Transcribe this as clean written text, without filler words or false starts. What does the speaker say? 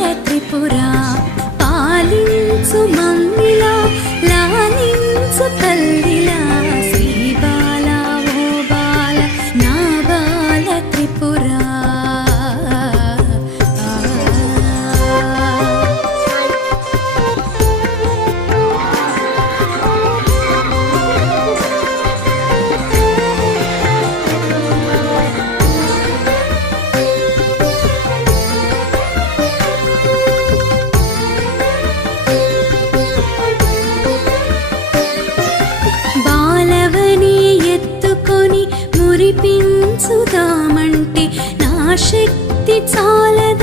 బాల త్రిపుర పాలించు మమ్మిలా లాలించు తల్లిలా శ్రీ బాల ఓ బాల నా బాల త్రిపుర మురిపించుదామంటే నా శక్తి చాలదు